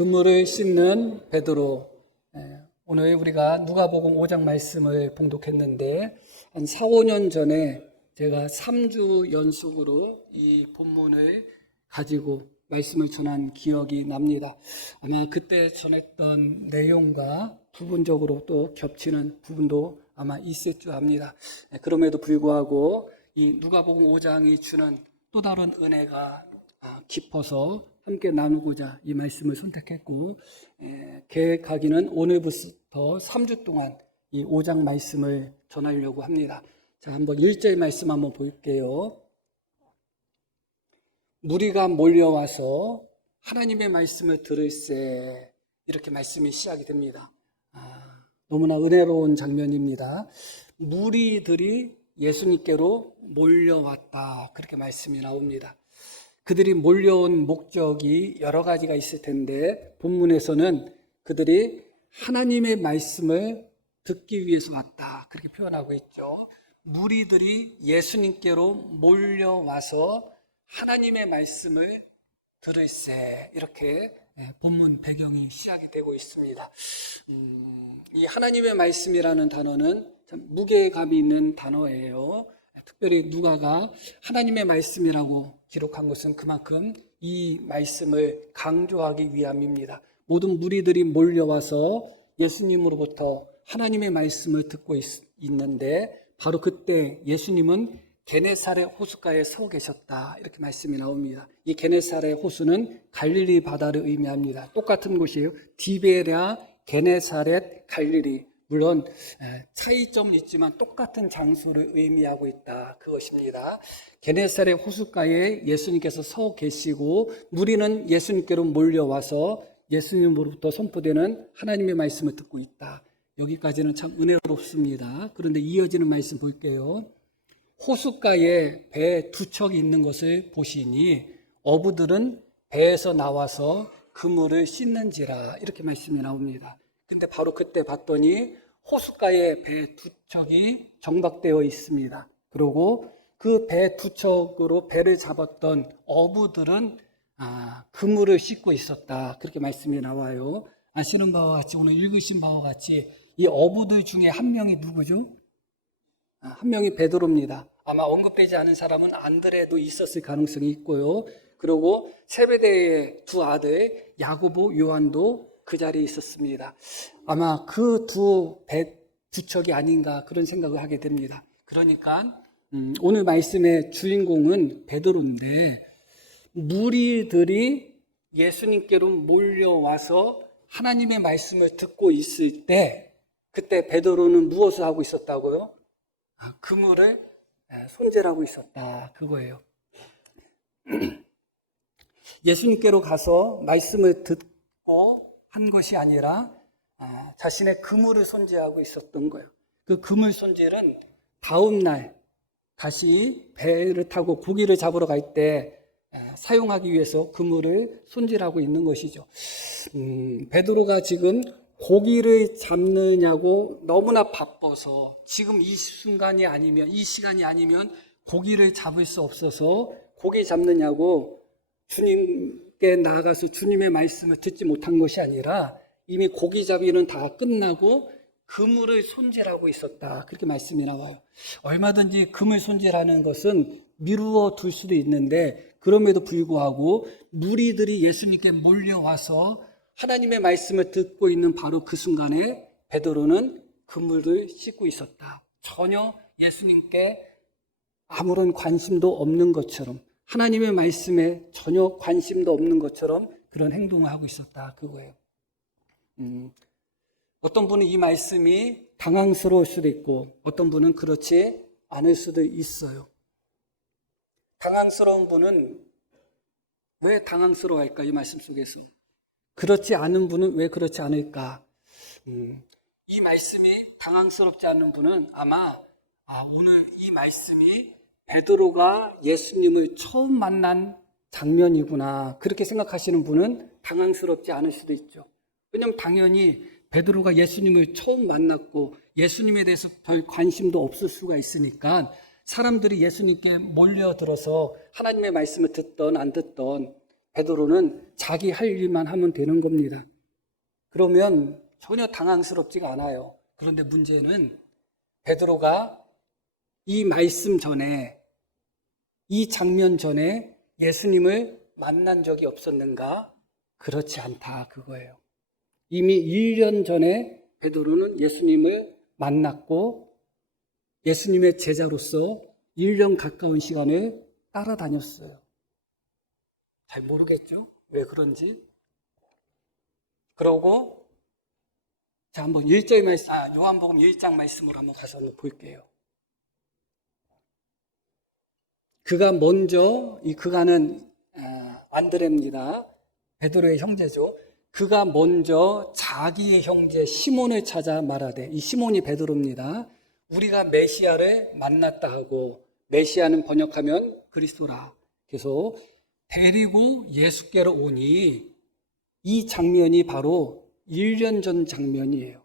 그물을 씻는 베드로. 오늘 우리가 누가복음 5장 말씀을 봉독했는데 한 4, 5년 전에 제가 3주 연속으로 이 본문을 가지고 말씀을 전한 기억이 납니다. 아마 그때 전했던 내용과 부분적으로 또 겹치는 부분도 아마 있을 줄 압니다. 그럼에도 불구하고 이 누가복음 5장이 주는 또 다른 은혜가 깊어서 함께 나누고자 이 말씀을 선택했고, 계획하기는 오늘부터 3주 동안 이 5장 말씀을 전하려고 합니다. 자, 한번 1절 말씀 한번 볼게요. 무리가 몰려와서 하나님의 말씀을 들을새, 이렇게 말씀이 시작이 됩니다. 너무나 은혜로운 장면입니다. 무리들이 예수님께로 몰려왔다, 그렇게 말씀이 나옵니다. 그들이 몰려온 목적이 여러 가지가 있을 텐데 본문에서는 그들이 하나님의 말씀을 듣기 위해서 왔다, 그렇게 표현하고 있죠. 무리들이 예수님께로 몰려와서 하나님의 말씀을 들을새, 이렇게 본문 배경이 시작이 되고 있습니다. 이 하나님의 말씀이라는 단어는 참 무게감이 있는 단어예요. 특별히 누가가 하나님의 말씀이라고 기록한 것은 그만큼 이 말씀을 강조하기 위함입니다. 모든 무리들이 몰려와서 예수님으로부터 하나님의 말씀을 듣고 있는데 바로 그때 예수님은 게네사렛 호숫가에 서 계셨다, 이렇게 말씀이 나옵니다. 이 게네사렛 호수는 갈릴리 바다를 의미합니다. 똑같은 곳이에요. 디베랴, 게네사렛, 갈릴리. 물론 차이점은 있지만 똑같은 장소를 의미하고 있다, 그것입니다. 게네사렛 호숫가에 예수님께서 서 계시고 무리는 예수님께로 몰려와서 예수님으로부터 선포되는 하나님의 말씀을 듣고 있다. 여기까지는 참 은혜롭습니다. 그런데 이어지는 말씀 볼게요. 호숫가에 배 두 척이 있는 것을 보시니 어부들은 배에서 나와서 그물을 씻는지라, 이렇게 말씀이 나옵니다. 근데 바로 그때 봤더니 호숫가에 배 두 척이 정박되어 있습니다. 그리고 그 배 두 척으로 배를 잡았던 어부들은 그물을 씻고 있었다, 그렇게 말씀이 나와요. 아시는 바와 같이, 오늘 읽으신 바와 같이 이 어부들 중에 한 명이 누구죠? 한 명이 베드로입니다. 아마 언급되지 않은 사람은 안드레도 있었을 가능성이 있고요. 그리고 세베대의 두 아들 야고보, 요한도 그 자리에 있었습니다. 아마 그 두 척이 아닌가, 그런 생각을 하게 됩니다. 그러니까 오늘 말씀의 주인공은 베드로인데 무리들이 예수님께로 몰려와서 하나님의 말씀을 듣고 있을 때 그때 베드로는 무엇을 하고 있었다고요? 그물을 손질하고 있었다, 그거예요. 예수님께로 가서 말씀을 듣고 한 것이 아니라 자신의 그물을 손질하고 있었던 거예요. 그 그물 손질은 다음 날 다시 배를 타고 고기를 잡으러 갈 때 사용하기 위해서 그물을 손질하고 있는 것이죠. 베드로가 지금 고기를 잡느냐고 너무나 바빠서 지금 이 순간이 아니면, 이 시간이 아니면 고기를 잡을 수 없어서 고기 잡느냐고 주님께 나아가서 주님의 말씀을 듣지 못한 것이 아니라 이미 고기 잡이는 다 끝나고 그물을 손질하고 있었다, 그렇게 말씀이 나와요. 얼마든지 그물 손질하는 것은 미루어 둘 수도 있는데 그럼에도 불구하고 무리들이 예수님께 몰려와서 하나님의 말씀을 듣고 있는 바로 그 순간에 베드로는 그물을 씻고 있었다. 전혀 예수님께 아무런 관심도 없는 것처럼, 하나님의 말씀에 전혀 관심도 없는 것처럼 그런 행동을 하고 있었다, 그거예요. 어떤 분은 이 말씀이 당황스러울 수도 있고 어떤 분은 그렇지 않을 수도 있어요. 당황스러운 분은 왜 당황스러워할까, 이 말씀 속에서? 그렇지 않은 분은 왜 그렇지 않을까? 이 말씀이 당황스럽지 않은 분은 아마 오늘 이 말씀이 베드로가 예수님을 처음 만난 장면이구나, 그렇게 생각하시는 분은 당황스럽지 않을 수도 있죠. 왜냐하면 당연히 베드로가 예수님을 처음 만났고 예수님에 대해서 별 관심도 없을 수가 있으니까 사람들이 예수님께 몰려들어서 하나님의 말씀을 듣던 안 듣던 베드로는 자기 할 일만 하면 되는 겁니다. 그러면 전혀 당황스럽지가 않아요. 그런데 문제는 베드로가 이 말씀 전에, 이 장면 전에 예수님을 만난 적이 없었는가? 그렇지 않다, 그거예요. 이미 1년 전에 베드로는 예수님을 만났고 예수님의 제자로서 1년 가까운 시간을 따라다녔어요. 잘 모르겠죠? 왜 그런지. 그러고 자, 한번 1절 말씀, 요한복음 1장 말씀으로 한번 가서 한번 볼게요. 그가 먼저, 이 그가는 안드레입니다. 베드로의 형제죠. 그가 먼저 자기의 형제 시몬을 찾아 말하되, 이 시몬이 베드로입니다. 우리가 메시아를 만났다 하고, 메시아는 번역하면 그리스도라. 그래서 데리고 예수께로 오니, 이 장면이 바로 1년 전 장면이에요.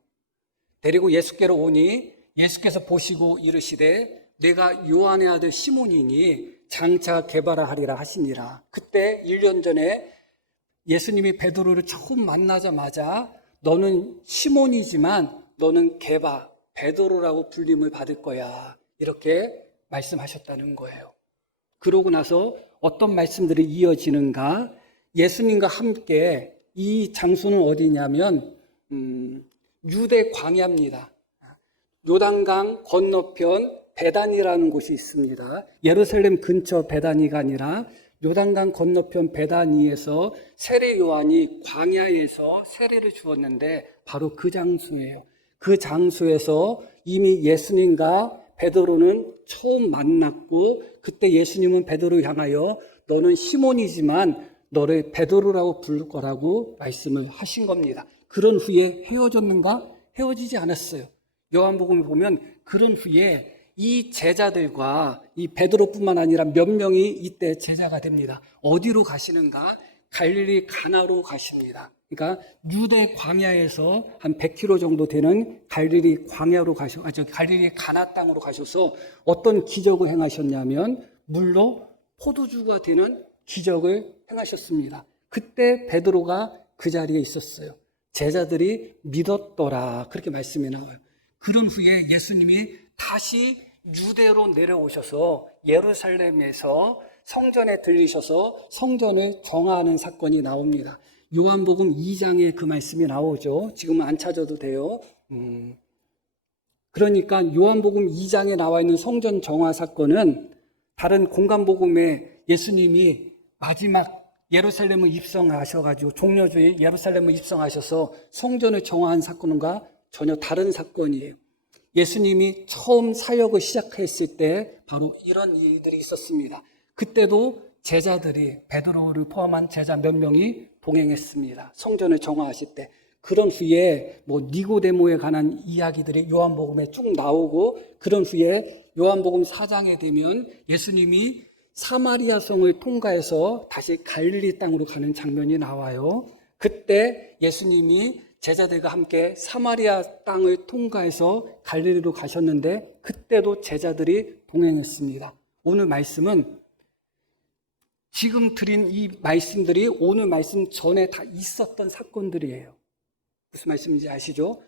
데리고 예수께로 오니 예수께서 보시고 이르시되 내가 요한의 아들 시몬이니 장차 개바라 하시니라. 그때 1년 전에 예수님이 베드로를 처음 만나자마자 너는 시몬이지만 너는 개바, 베드로라고 불림을 받을 거야. 이렇게 말씀하셨다는 거예요. 그러고 나서 어떤 말씀들이 이어지는가? 예수님과 함께 이 장소는 어디냐면 유대 광야입니다. 요단강 건너편 베단이라는 곳이 있습니다. 예루살렘 근처 베단이가 아니라 요단강 건너편 베다니에서 세례 요한이 광야에서 세례를 주었는데 바로 그 장소예요. 그 장소에서 이미 예수님과 베드로는 처음 만났고 그때 예수님은 베드로를 향하여 너는 시몬이지만 너를 베드로라고 부를 거라고 말씀을 하신 겁니다. 그런 후에 헤어졌는가? 헤어지지 않았어요. 요한복음을 보면 그런 후에 이 제자들과 이 베드로뿐만 아니라 몇 명이 이때 제자가 됩니다. 어디로 가시는가? 갈릴리 가나로 가십니다. 그러니까 유대 광야에서 한 100km 정도 되는 갈릴리 광야로 갈릴리 가나 땅으로 가셔서 어떤 기적을 행하셨냐면 물로 포도주가 되는 기적을 행하셨습니다. 그때 베드로가 그 자리에 있었어요. 제자들이 믿었더라. 그렇게 말씀이 나와요. 그런 후에 예수님이 다시 유대로 내려오셔서 예루살렘에서 성전에 들리셔서 성전을 정화하는 사건이 나옵니다. 요한복음 2장에 그 말씀이 나오죠. 지금은 안 찾아도 돼요. 그러니까 요한복음 2장에 나와 있는 성전 정화 사건은 다른 공간복음에 예수님이 마지막 예루살렘을 입성하셔가지고 종려주의 예루살렘을 입성하셔서 성전을 정화한 사건과 전혀 다른 사건이에요. 예수님이 처음 사역을 시작했을 때 바로 이런 일들이 있었습니다. 그때도 제자들이 베드로를 포함한 제자 몇 명이 동행했습니다. 성전을 정화하실 때. 그런 후에 니고데모에 관한 이야기들이 요한복음에 쭉 나오고 그런 후에 요한복음 4장에 되면 예수님이 사마리아 성을 통과해서 다시 갈릴리 땅으로 가는 장면이 나와요. 그때 예수님이 제자들과 함께 사마리아 땅을 통과해서 갈릴리로 가셨는데 그때도 제자들이 동행했습니다. 오늘 말씀은 지금 드린 이 말씀들이 오늘 말씀 전에 다 있었던 사건들이에요. 무슨 말씀인지 아시죠?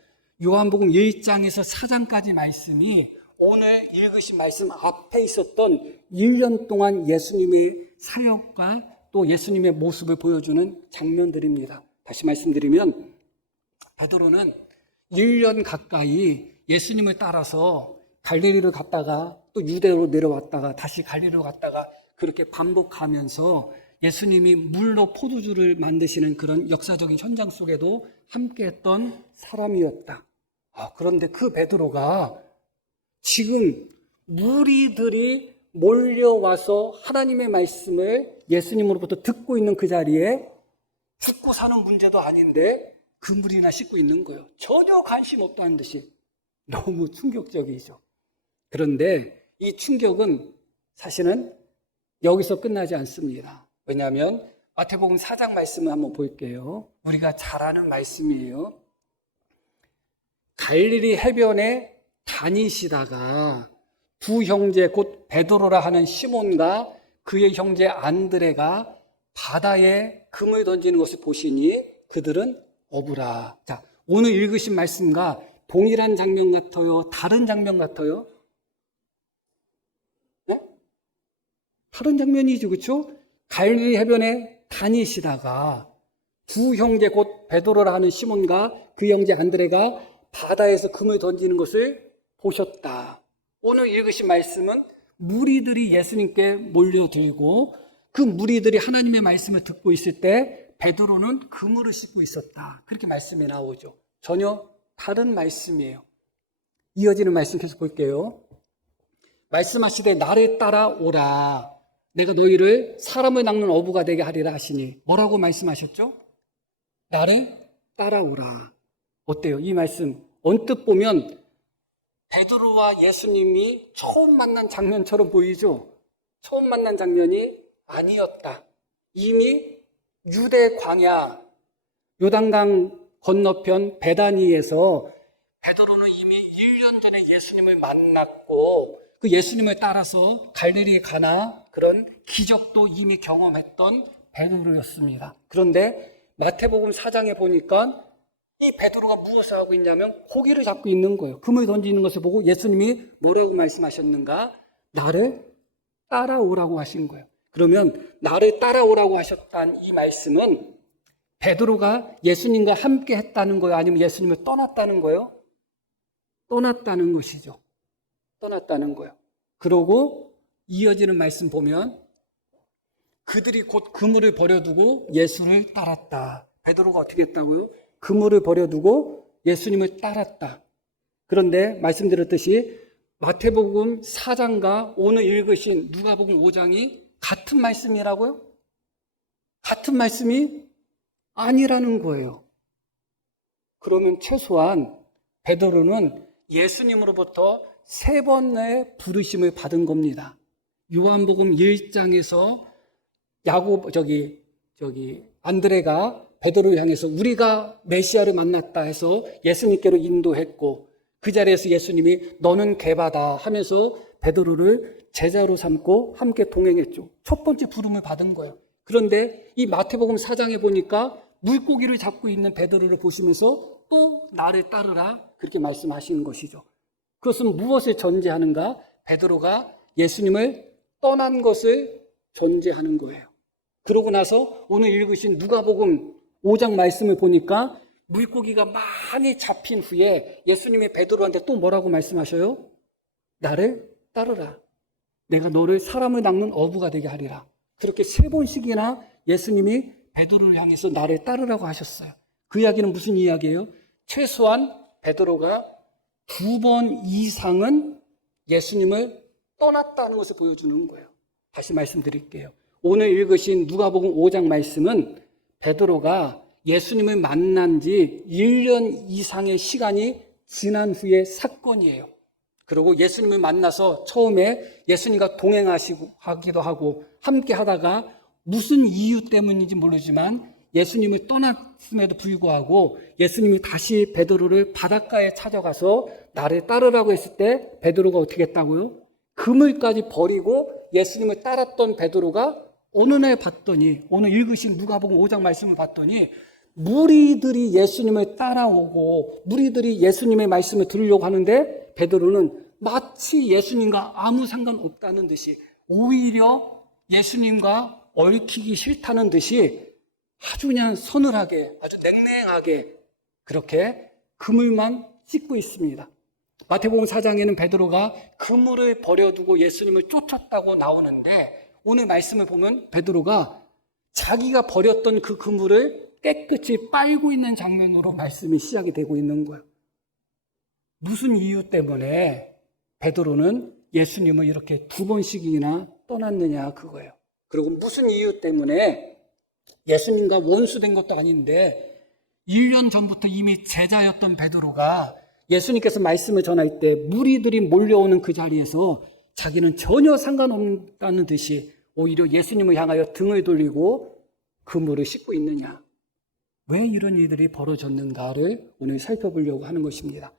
요한복음 1장에서 4장까지 말씀이 오늘 읽으신 말씀 앞에 있었던 1년 동안 예수님의 사역과 또 예수님의 모습을 보여주는 장면들입니다. 다시 말씀드리면 베드로는 1년 가까이 예수님을 따라서 갈릴리를 갔다가 또 유대로 내려왔다가 다시 갈릴리로 갔다가 그렇게 반복하면서 예수님이 물로 포도주를 만드시는 그런 역사적인 현장 속에도 함께했던 사람이었다. 그런데 그 베드로가 지금 무리들이 몰려와서 하나님의 말씀을 예수님으로부터 듣고 있는 그 자리에 죽고 사는 문제도 아닌데 그물이나 씻고 있는 거예요. 전혀 관심 없다는 듯이. 너무 충격적이죠. 그런데 이 충격은 사실은 여기서 끝나지 않습니다. 왜냐하면 마태복음 4장 말씀을 한번 볼게요. 우리가 잘 아는 말씀이에요. 갈릴리 해변에 다니시다가 두 형제 곧 베드로라 하는 시몬과 그의 형제 안드레가 바다에 금을 던지는 것을 보시니 그들은 어부라. 자, 오늘 읽으신 말씀과 동일한 장면 같아요? 다른 장면 같아요? 네? 다른 장면이죠, 그렇죠? 갈릴리 해변에 다니시다가 두 형제 곧 베드로라 하는 시몬과 그 형제 안드레가 바다에서 금을 던지는 것을 보셨다. 오늘 읽으신 말씀은 무리들이 예수님께 몰려들고 그 무리들이 하나님의 말씀을 듣고 있을 때 베드로는 그물을 씻고 있었다. 그렇게 말씀이 나오죠. 전혀 다른 말씀이에요. 이어지는 말씀 계속 볼게요. 말씀하시되 나를 따라오라. 내가 너희를 사람을 낚는 어부가 되게 하리라 하시니 뭐라고 말씀하셨죠? 나를 따라오라. 어때요? 이 말씀 언뜻 보면 베드로와 예수님이 처음 만난 장면처럼 보이죠? 처음 만난 장면이 아니었다. 이미 유대 광야 요단강 건너편 베다니에서 베드로는 이미 1년 전에 예수님을 만났고 그 예수님을 따라서 갈릴리에 가나 그런 기적도 이미 경험했던 베드로였습니다. 그런데 마태복음 4장에 보니까 이 베드로가 무엇을 하고 있냐면 고기를 잡고 있는 거예요. 금을 던지는 것을 보고 예수님이 뭐라고 말씀하셨는가? 나를 따라오라고 하신 거예요. 그러면 나를 따라오라고 하셨다는 이 말씀은 베드로가 예수님과 함께 했다는 거예요? 아니면 예수님을 떠났다는 거예요? 떠났다는 것이죠. 떠났다는 거예요. 그러고 이어지는 말씀 보면 그들이 곧 그물을 버려두고 예수를 따랐다. 베드로가 어떻게 했다고요? 그물을 버려두고 예수님을 따랐다. 그런데 말씀드렸듯이 마태복음 4장과 오늘 읽으신 누가복음 5장이 같은 말씀이라고요? 같은 말씀이 아니라는 거예요. 그러면 최소한 베드로는 예수님으로부터 3번의 부르심을 받은 겁니다. 요한복음 1장에서 안드레가 베드로를 향해서 우리가 메시아를 만났다 해서 예수님께로 인도했고 그 자리에서 예수님이 너는 개바다 하면서 베드로를 제자로 삼고 함께 동행했죠. 첫 번째 부름을 받은 거예요. 그런데 이 마태복음 4장에 보니까 물고기를 잡고 있는 베드로를 보시면서 또 나를 따르라 그렇게 말씀하시는 것이죠. 그것은 무엇을 전제하는가? 베드로가 예수님을 떠난 것을 전제하는 거예요. 그러고 나서 오늘 읽으신 누가복음 5장 말씀을 보니까 물고기가 많이 잡힌 후에 예수님이 베드로한테 또 뭐라고 말씀하셔요? 나를 따르라. 내가 너를 사람을 낚는 어부가 되게 하리라. 그렇게 3번씩이나 예수님이 베드로를 향해서 나를 따르라고 하셨어요. 그 이야기는 무슨 이야기예요? 최소한 베드로가 2번 이상은 예수님을 떠났다는 것을 보여주는 거예요. 다시 말씀드릴게요. 오늘 읽으신 누가복음 5장 말씀은 베드로가 예수님을 만난 지 1년 이상의 시간이 지난 후의 사건이에요. 그리고 예수님을 만나서 처음에 예수님과 동행하기도 하고 함께 하다가 무슨 이유 때문인지 모르지만 예수님을 떠났음에도 불구하고 예수님이 다시 베드로를 바닷가에 찾아가서 나를 따르라고 했을 때 베드로가 어떻게 했다고요? 그물까지 버리고 예수님을 따랐던 베드로가 어느 날 봤더니 오늘 읽으신 누가복음 5장 말씀을 봤더니 무리들이 예수님을 따라오고 무리들이 예수님의 말씀을 들으려고 하는데 베드로는 마치 예수님과 아무 상관없다는 듯이 오히려 예수님과 얽히기 싫다는 듯이 아주 그냥 서늘하게 아주 냉랭하게 그렇게 그물만 씻고 있습니다. 마태복음 4장에는 베드로가 그물을 버려두고 예수님을 쫓았다고 나오는데 오늘 말씀을 보면 베드로가 자기가 버렸던 그 그물을 깨끗이 빨고 있는 장면으로 말씀이 시작이 되고 있는 거예요. 무슨 이유 때문에 베드로는 예수님을 이렇게 2번씩이나 떠났느냐 그거예요. 그리고 무슨 이유 때문에 예수님과 원수된 것도 아닌데 1년 전부터 이미 제자였던 베드로가 예수님께서 말씀을 전할 때 무리들이 몰려오는 그 자리에서 자기는 전혀 상관없다는 듯이 오히려 예수님을 향하여 등을 돌리고 그물을 씻고 있느냐. 왜 이런 일들이 벌어졌는가를 오늘 살펴보려고 하는 것입니다.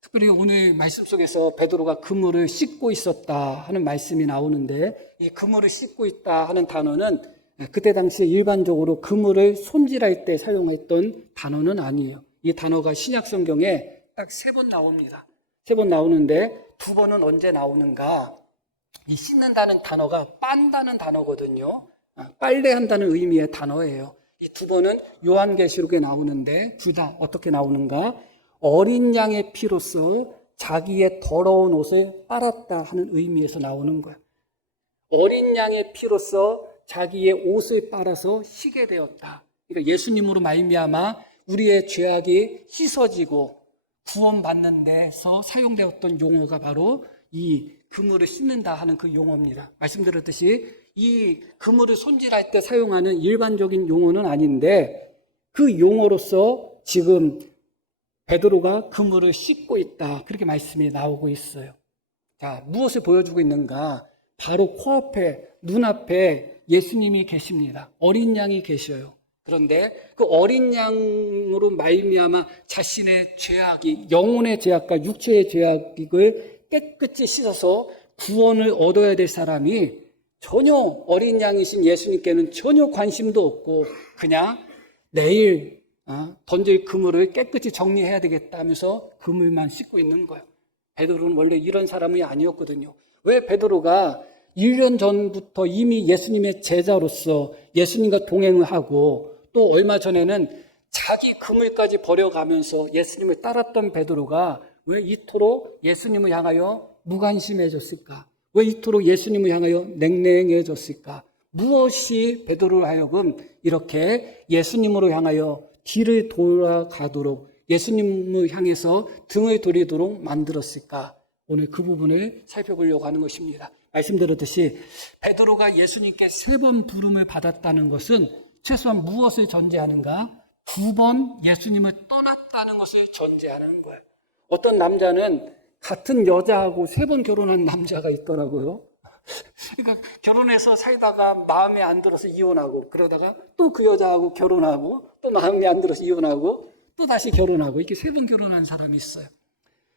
특별히 오늘 말씀 속에서 베드로가 그물을 씻고 있었다 하는 말씀이 나오는데 이 그물을 씻고 있다 하는 단어는 그때 당시에 일반적으로 그물을 손질할 때 사용했던 단어는 아니에요. 이 단어가 신약 성경에 딱 3번 나옵니다. 3번 나오는데 2번은 언제 나오는가? 이 씻는다는 단어가 빤다는 단어거든요. 빨래한다는 의미의 단어예요. 이 2번은 요한계시록에 나오는데 둘 다 어떻게 나오는가? 어린 양의 피로써 자기의 더러운 옷을 빨았다 하는 의미에서 나오는 거예요. 어린 양의 피로써 자기의 옷을 빨아서 쉬게 되었다. 그러니까 예수님으로 말미암아 우리의 죄악이 씻어지고 구원받는 데서 사용되었던 용어가 바로 이 그물을 씻는다 하는 그 용어입니다. 말씀드렸듯이 이 그물을 손질할 때 사용하는 일반적인 용어는 아닌데 그 용어로서 지금 베드로가 그물을 씻고 있다. 그렇게 말씀이 나오고 있어요. 자, 무엇을 보여주고 있는가? 바로 코앞에, 눈앞에 예수님이 계십니다. 어린 양이 계셔요. 그런데 그 어린 양으로 말미암아 자신의 죄악이, 영혼의 죄악과 육체의 죄악을 깨끗이 씻어서 구원을 얻어야 될 사람이 전혀 어린 양이신 예수님께는 전혀 관심도 없고 그냥 내일 던질 그물을 깨끗이 정리해야 되겠다 하면서 그물만 씻고 있는 거예요. 베드로는 원래 이런 사람이 아니었거든요. 왜 베드로가 1년 전부터 이미 예수님의 제자로서 예수님과 동행을 하고 또 얼마 전에는 자기 그물까지 버려가면서 예수님을 따랐던 베드로가 왜 이토록 예수님을 향하여 무관심해졌을까? 왜 이토록 예수님을 향하여 냉랭해졌을까? 무엇이 베드로를 하여금 이렇게 예수님으로 향하여 뒤를 돌아가도록 예수님을 향해서 등을 돌리도록 만들었을까? 오늘 그 부분을 살펴보려고 하는 것입니다. 말씀드렸듯이 베드로가 예수님께 3번 부름을 받았다는 것은 최소한 무엇을 전제하는가? 2번 예수님을 떠났다는 것을 전제하는 거예요. 어떤 남자는 같은 여자하고 3번 결혼한 남자가 있더라고요. 그러니까 결혼해서 살다가 마음에 안 들어서 이혼하고 그러다가 또 그 여자하고 결혼하고 또 마음에 안 들어서 이혼하고 또 다시 결혼하고 이렇게 3번 결혼한 사람이 있어요.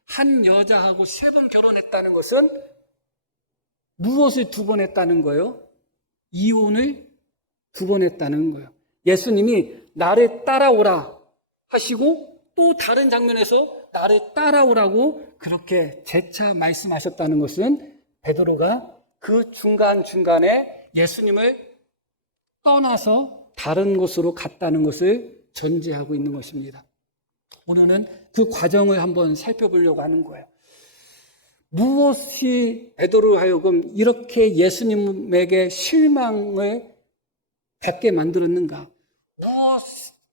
한 여자하고 3번 결혼했다는 것은 무엇을 2번 했다는 거예요? 이혼을 2번 했다는 거예요. 예수님이 나를 따라오라 하시고 또 다른 장면에서 나를 따라오라고 그렇게 재차 말씀하셨다는 것은 베드로가 그 중간중간에 예수님을 떠나서 다른 곳으로 갔다는 것을 전제하고 있는 것입니다. 오늘은 그 과정을 한번 살펴보려고 하는 거예요. 무엇이 베드로를 하여금 이렇게 예수님에게 실망을 받게 만들었는가? 무엇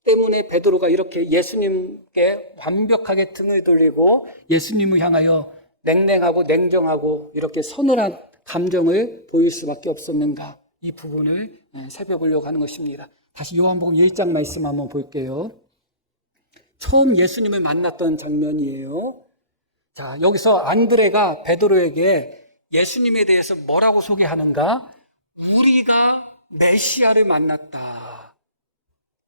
때문에 베드로가 이렇게 예수님께 완벽하게 등을 돌리고 예수님을 향하여 냉랭하고 냉정하고 이렇게 서늘한 감정을 보일 수밖에 없었는가? 이 부분을 살펴보려고 하는 것입니다. 다시 요한복음 1장 말씀 한번 볼게요. 처음 예수님을 만났던 장면이에요. 자, 여기서 안드레가 베드로에게 예수님에 대해서 뭐라고 소개하는가? 우리가 메시아를 만났다.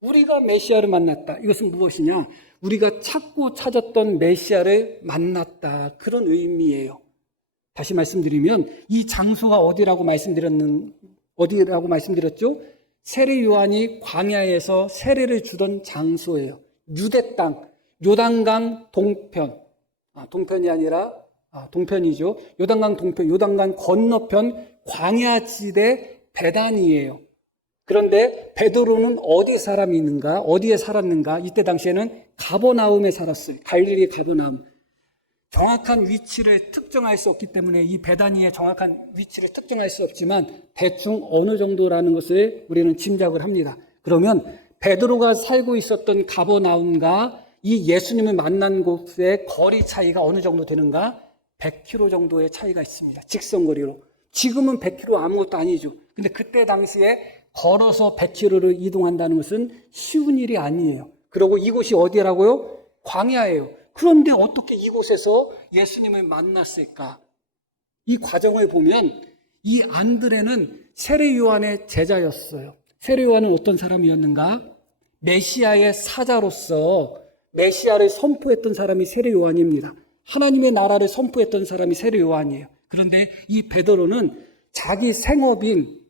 우리가 메시아를 만났다. 이것은 무엇이냐? 우리가 찾고 찾았던 메시아를 만났다. 그런 의미예요. 다시 말씀드리면 이 장소가 어디라고 말씀드렸죠? 세례 요한이 광야에서 세례를 주던 장소예요. 유대 땅, 요단강 동편. 동편이 아니라 동편이죠. 요단강 동편, 요단강 건너편 광야지대 베단이에요. 그런데 베드로는 어디 사람이 있는가? 어디에 살았는가? 이때 당시에는 가버나움에 살았어요. 갈릴리 가버나움. 정확한 위치를 특정할 수 없기 때문에 이 베다니의 정확한 위치를 특정할 수 없지만 대충 어느 정도라는 것을 우리는 짐작을 합니다. 그러면 베드로가 살고 있었던 가버나움과 이 예수님을 만난 곳의 거리 차이가 어느 정도 되는가? 100km 정도의 차이가 있습니다. 직선거리로. 지금은 100km 아무것도 아니죠. 근데 그때 당시에 걸어서 100km를 이동한다는 것은 쉬운 일이 아니에요. 그리고 이곳이 어디라고요? 광야예요. 그런데 어떻게 이곳에서 예수님을 만났을까? 이 과정을 보면 이 안드레는 세례 요한의 제자였어요. 세례 요한은 어떤 사람이었는가? 메시아의 사자로서 메시아를 선포했던 사람이 세례 요한입니다. 하나님의 나라를 선포했던 사람이 세례 요한이에요. 그런데 이 베드로는 자기 생업인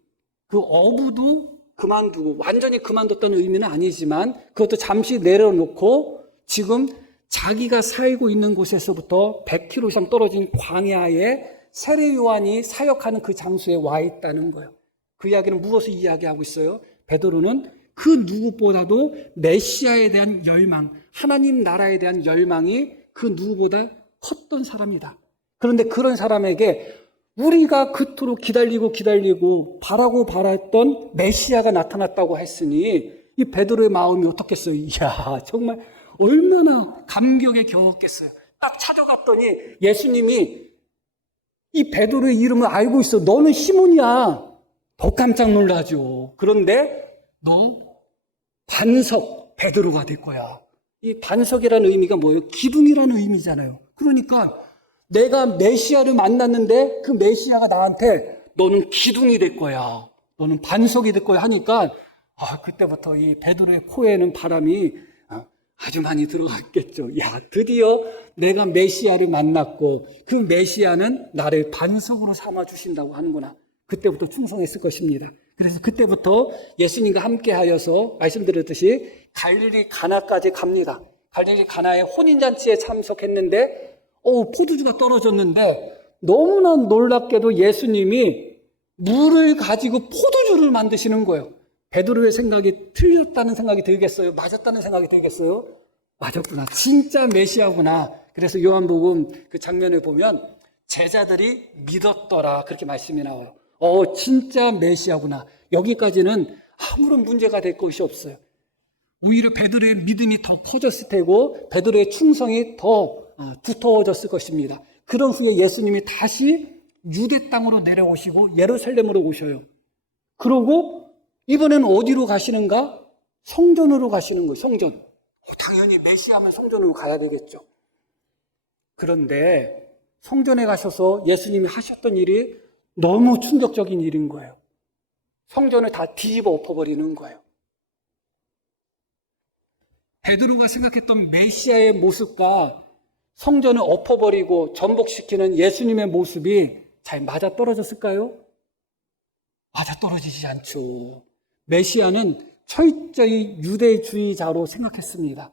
그 어부도 그만두고 완전히 그만뒀다는 의미는 아니지만 그것도 잠시 내려놓고 지금 자기가 살고 있는 곳에서부터 100km 이상 떨어진 광야에 세례 요한이 사역하는 그 장소에 와 있다는 거예요. 그 이야기는 무엇을 이야기하고 있어요? 베드로는 그 누구보다도 메시아에 대한 열망, 하나님 나라에 대한 열망이 그 누구보다 컸던 사람이다. 그런데 그런 사람에게 우리가 그토록 기다리고 바라고 바랐던 메시아가 나타났다고 했으니 이 베드로의 마음이 어떻겠어요? 이야, 정말 얼마나 감격에 겨웠겠어요. 딱 찾아갔더니 예수님이 이 베드로의 이름을 알고 있어. 너는 시몬이야. 더 깜짝 놀라죠. 그런데 너 반석 베드로가 될 거야. 이 반석이라는 의미가 뭐예요? 기둥이라는 의미잖아요. 그러니까 내가 메시아를 만났는데 그 메시아가 나한테 너는 기둥이 될 거야. 너는 반석이 될 거야 하니까 그때부터 이 베드로의 코에는 바람이 아주 많이 들어갔겠죠. 야, 드디어 내가 메시아를 만났고 그 메시아는 나를 반석으로 삼아 주신다고 하는구나. 그때부터 충성했을 것입니다. 그래서 그때부터 예수님과 함께 하여서 말씀드렸듯이 갈릴리 가나까지 갑니다. 갈릴리 가나의 혼인잔치에 참석했는데 포도주가 떨어졌는데 너무나 놀랍게도 예수님이 물을 가지고 포도주를 만드시는 거예요. 베드로의 생각이 틀렸다는 생각이 들겠어요? 맞았다는 생각이 들겠어요? 맞았구나. 진짜 메시아구나. 그래서 요한복음 그 장면을 보면 제자들이 믿었더라. 그렇게 말씀이 나와요. 진짜 메시아구나. 여기까지는 아무런 문제가 될 것이 없어요. 오히려 베드로의 믿음이 더 커졌을 테고 베드로의 충성이 더 두터워졌을 것입니다. 그런 후에 예수님이 다시 유대 땅으로 내려오시고 예루살렘으로 오셔요. 그러고 이번에는 어디로 가시는가? 성전으로 가시는 거예요. 성전. 당연히 메시아면 성전으로 가야 되겠죠. 그런데 성전에 가셔서 예수님이 하셨던 일이 너무 충격적인 일인 거예요. 성전을 다 뒤집어 엎어버리는 거예요. 베드로가 생각했던 메시아의 모습과 성전을 엎어버리고 전복시키는 예수님의 모습이 잘 맞아떨어졌을까요? 맞아떨어지지 않죠. 메시아는 철저히 유대주의자로 생각했습니다.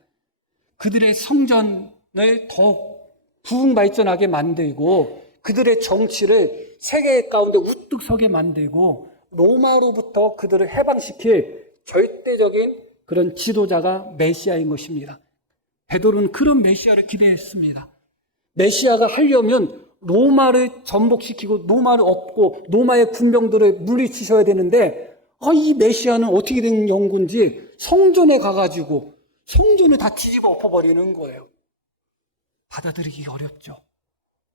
그들의 성전을 더 부흥발전하게 만들고 그들의 정치를 세계 가운데 우뚝 서게 만들고 로마로부터 그들을 해방시킬 절대적인 그런 지도자가 메시아인 것입니다. 베드로는 그런 메시아를 기대했습니다. 메시아가 하려면 로마를 전복시키고 로마를 엎고 로마의 군병들을 물리치셔야 되는데 이 메시아는 어떻게 된 연구인지 성전에 가가지고 성전을 다 뒤집어 엎어버리는 거예요. 받아들이기 어렵죠.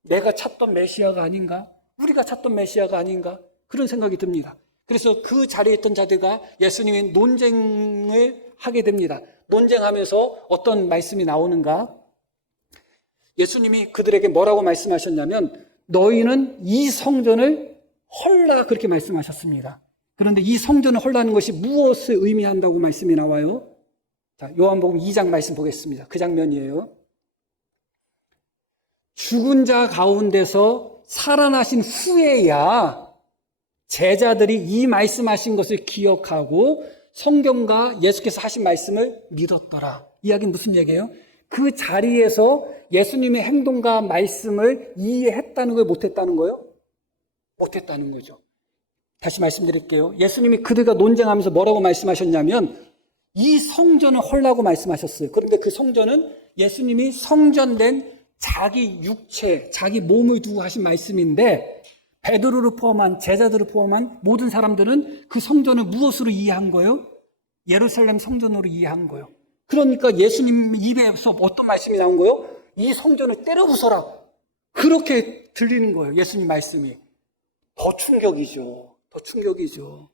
내가 찾던 메시아가 아닌가? 우리가 찾던 메시아가 아닌가? 그런 생각이 듭니다. 그래서 그 자리에 있던 자들과 예수님의 논쟁을 하게 됩니다. 논쟁하면서 어떤 말씀이 나오는가? 예수님이 그들에게 뭐라고 말씀하셨냐면 너희는 이 성전을 헐라 그렇게 말씀하셨습니다. 그런데 이 성전을 헐라는 것이 무엇을 의미한다고 말씀이 나와요? 자, 요한복음 2장 말씀 보겠습니다. 그 장면이에요. 죽은 자 가운데서 살아나신 후에야 제자들이 이 말씀하신 것을 기억하고 성경과 예수께서 하신 말씀을 믿었더라. 이야기는 무슨 얘기예요? 그 자리에서 예수님의 행동과 말씀을 이해했다는 거예요? 못했다는 거예요? 못했다는 거죠. 다시 말씀드릴게요. 예수님이 그들과 논쟁하면서 뭐라고 말씀하셨냐면 이 성전을 헐라고 말씀하셨어요. 그런데 그 성전은 예수님이 성전된 자기 육체, 자기 몸을 두고 하신 말씀인데 베드로를 포함한 제자들을 포함한 모든 사람들은 그 성전을 무엇으로 이해한 거예요? 예루살렘 성전으로 이해한 거예요. 그러니까 예수님 입에서 어떤 말씀이 나온 거예요? 이 성전을 때려 부숴라. 그렇게 들리는 거예요. 예수님 말씀이. 더 충격이죠. 더 충격이죠.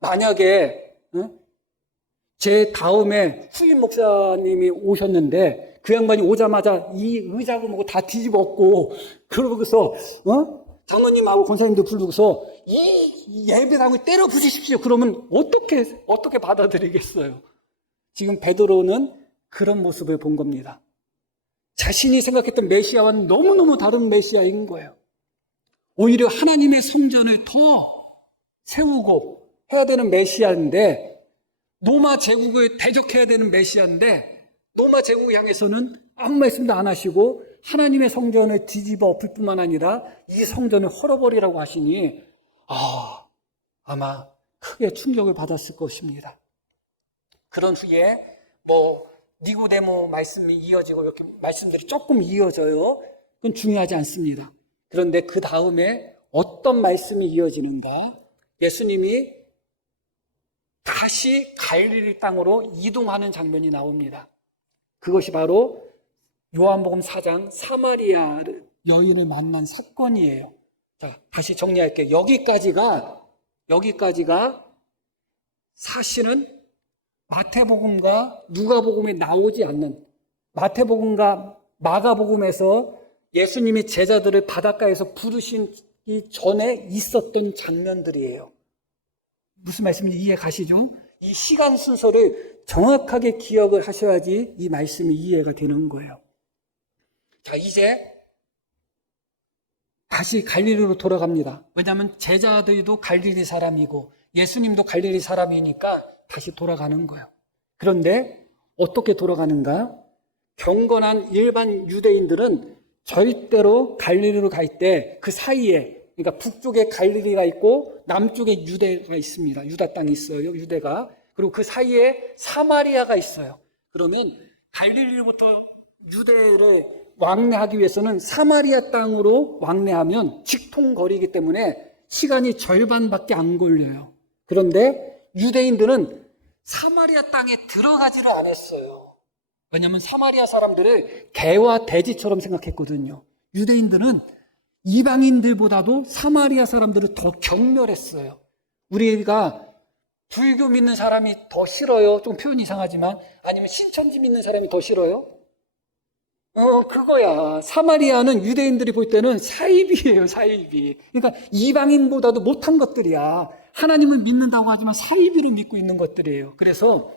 만약에 제 다음에 후임 목사님이 오셨는데 그 양반이 오자마자 이 의자고 뭐고 다 뒤집었고 그러고서 장로님하고 권사님도 부르고서 이 예배당을 때려 부수십시오. 그러면 어떻게 받아들이겠어요? 지금 베드로는 그런 모습을 본 겁니다. 자신이 생각했던 메시아와는 너무너무 다른 메시아인 거예요. 오히려 하나님의 성전을 더 세우고 해야 되는 메시아인데, 로마 제국을 대적해야 되는 메시아인데, 로마 제국을 향해서는 아무 말씀도 안 하시고 하나님의 성전을 뒤집어 엎을 뿐만 아니라 이 성전을 헐어버리라고 하시니 아마 크게 충격을 받았을 것입니다. 그런 후에 니고데모 말씀이 이어지고 이렇게 말씀들이 조금 이어져요. 그건 중요하지 않습니다. 그런데 그 다음에 어떤 말씀이 이어지는가? 예수님이 다시 갈릴리 땅으로 이동하는 장면이 나옵니다. 그것이 바로 요한복음 4장 사마리아 여인을 만난 사건이에요. 자, 다시 정리할게요. 여기까지가 사실은 마태복음과 누가복음에 나오지 않는, 마태복음과 마가복음에서 예수님이 제자들을 바닷가에서 부르시기 전에 있었던 장면들이에요. 무슨 말씀인지 이해 가시죠? 이 시간 순서를 정확하게 기억을 하셔야지 이 말씀이 이해가 되는 거예요. 자, 이제 다시 갈릴리로 돌아갑니다. 왜냐하면 제자들도 갈릴리 사람이고 예수님도 갈릴리 사람이니까 다시 돌아가는 거예요. 그런데 어떻게 돌아가는가? 경건한 일반 유대인들은 절대로 갈릴리로 갈 때 그 사이에, 그러니까 북쪽에 갈릴리가 있고 남쪽에 유대가 있습니다. 유다 땅이 있어요, 유대가. 그리고 그 사이에 사마리아가 있어요. 그러면 갈릴리로부터 유대를 왕래하기 위해서는 사마리아 땅으로 왕래하면 직통거리이기 때문에 시간이 절반밖에 안 걸려요. 그런데 유대인들은 사마리아 땅에 들어가지를 않았어요. 왜냐하면 사마리아 사람들을 개와 돼지처럼 생각했거든요. 유대인들은 이방인들보다도 사마리아 사람들을 더 경멸했어요. 우리가 불교 믿는 사람이 더 싫어요? 좀 표현 이상하지만. 아니면 신천지 믿는 사람이 더 싫어요? 그거야. 사마리아는 유대인들이 볼 때는 사이비예요, 사이비. 그러니까 이방인보다도 못한 것들이야. 하나님을 믿는다고 하지만 사이비로 믿고 있는 것들이에요. 그래서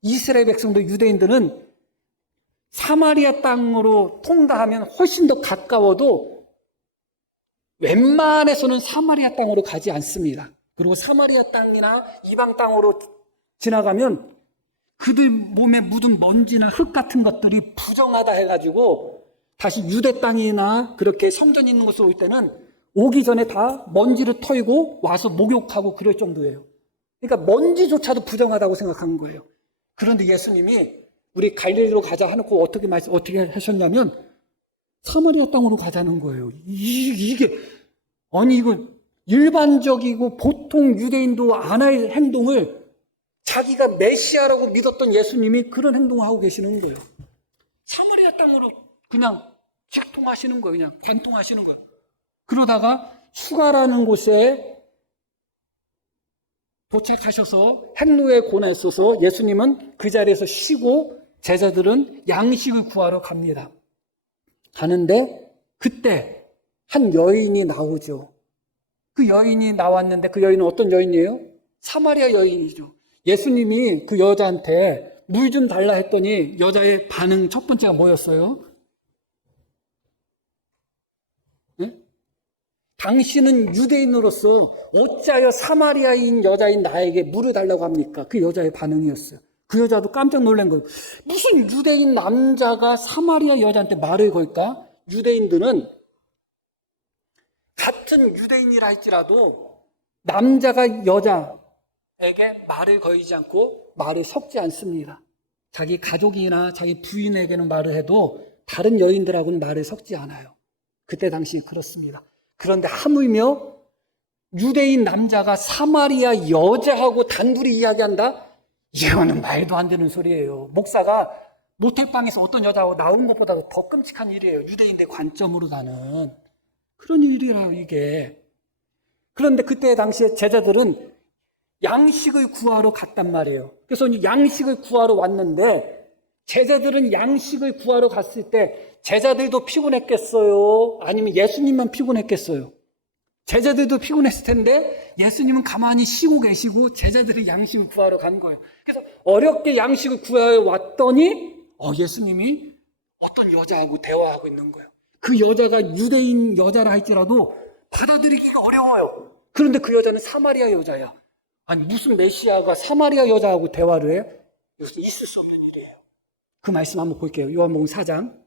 이스라엘 백성들, 유대인들은 사마리아 땅으로 통과하면 훨씬 더 가까워도 웬만해서는 사마리아 땅으로 가지 않습니다. 그리고 사마리아 땅이나 이방 땅으로 지나가면 그들 몸에 묻은 먼지나 흙 같은 것들이 부정하다 해가지고 다시 유대 땅이나 그렇게 성전 있는 곳에 올 때는 오기 전에 다 먼지를 털고 와서 목욕하고 그럴 정도예요. 그러니까 먼지조차도 부정하다고 생각한 거예요. 그런데 예수님이 우리 갈릴리로 가자 해놓고 어떻게 하셨냐면 사마리아 땅으로 가자는 거예요. 이거 일반적이고 보통 유대인도 안 할 행동을 자기가 메시아라고 믿었던 예수님이 그런 행동을 하고 계시는 거예요. 사마리아 땅으로 그냥 직통하시는 거예요. 그냥 관통하시는 거예요. 그러다가 수가라는 곳에 도착하셔서 행로에 고나있어서 예수님은 그 자리에서 쉬고 제자들은 양식을 구하러 갑니다. 가는데 그때 한 여인이 나오죠. 그 여인이 나왔는데 그 여인은 어떤 여인이에요? 사마리아 여인이죠. 예수님이 그 여자한테 물 좀 달라 했더니 여자의 반응 첫 번째가 뭐였어요? 네? 당신은 유대인으로서 어찌하여 사마리아인 여자인 나에게 물을 달라고 합니까? 그 여자의 반응이었어요. 그 여자도 깜짝 놀란 거예요. 무슨 유대인 남자가 사마리아 여자한테 말을 걸까? 유대인들은 같은 유대인이라 할지라도 남자가 여자에게 말을 걸지 않고 말을 섞지 않습니다. 자기 가족이나 자기 부인에게는 말을 해도 다른 여인들하고는 말을 섞지 않아요. 그때 당시에 그렇습니다. 그런데 하물며 유대인 남자가 사마리아 여자하고 단둘이 이야기한다? 이거는 말도 안 되는 소리예요. 목사가 모텔방에서 어떤 여자하고 나온 것보다도 더 끔찍한 일이에요. 유대인의 관점으로다는. 그런 일이라요, 이게. 그런데 그때 당시에 제자들은 양식을 구하러 갔단 말이에요. 그래서 양식을 구하러 왔는데 제자들은 양식을 구하러 갔을 때 제자들도 피곤했겠어요? 아니면 예수님만 피곤했겠어요? 제자들도 피곤했을 텐데 예수님은 가만히 쉬고 계시고 제자들이 양식을 구하러 간 거예요. 그래서 어렵게 양식을 구하러 왔더니 예수님이 어떤 여자하고 대화하고 있는 거예요. 그 여자가 유대인 여자라 할지라도 받아들이기가 어려워요. 그런데 그 여자는 사마리아 여자야. 아니, 무슨 메시아가 사마리아 여자하고 대화를 해? 이것은 있을 수 없는 일이에요. 그 말씀 한번 볼게요. 요한복음 4장.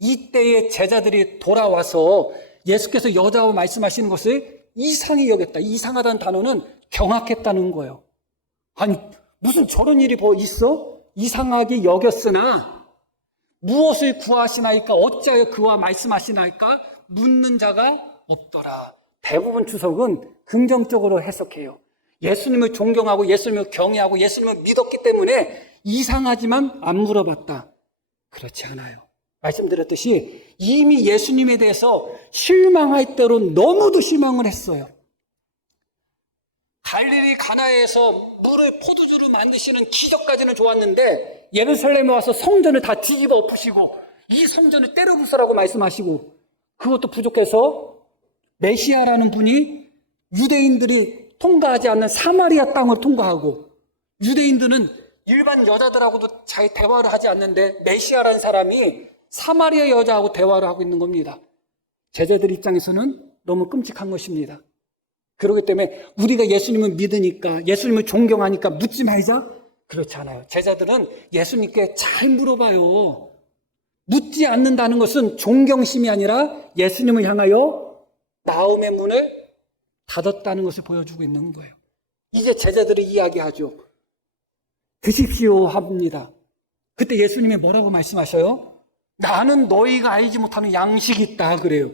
이때에 제자들이 돌아와서 예수께서 여자와 말씀하시는 것을 이상히 여겼다. 이상하다는 단어는 경악했다는 거예요. 아니, 무슨 저런 일이 뭐 있어? 이상하게 여겼으나 무엇을 구하시나이까? 어찌하여 그와 말씀하시나이까? 묻는 자가 없더라. 대부분 주석은 긍정적으로 해석해요. 예수님을 존경하고 예수님을 경외하고 예수님을 믿었기 때문에 이상하지만 안 물어봤다. 그렇지 않아요. 말씀드렸듯이 이미 예수님에 대해서 실망할 대로 너무도 실망을 했어요. 갈릴리 가나에서 물을 포도주로 만드시는 기적까지는 좋았는데 예루살렘에 와서 성전을 다 뒤집어 엎으시고 이 성전을 때려 부수라고 말씀하시고 그것도 부족해서 메시아라는 분이 유대인들이 통과하지 않는 사마리아 땅을 통과하고 유대인들은 일반 여자들하고도 잘 대화를 하지 않는데 메시아라는 사람이 사마리아 여자하고 대화를 하고 있는 겁니다. 제자들 입장에서는 너무 끔찍한 것입니다. 그렇기 때문에 우리가 예수님을 믿으니까 예수님을 존경하니까 묻지 말자? 그렇지 않아요. 제자들은 예수님께 잘 물어봐요. 묻지 않는다는 것은 존경심이 아니라 예수님을 향하여 마음의 문을 닫았다는 것을 보여주고 있는 거예요. 이제 제자들이 이야기하죠. 드십시오 합니다. 그때 예수님이 뭐라고 말씀하셔요? 나는 너희가 알지 못하는 양식이 있다 그래요.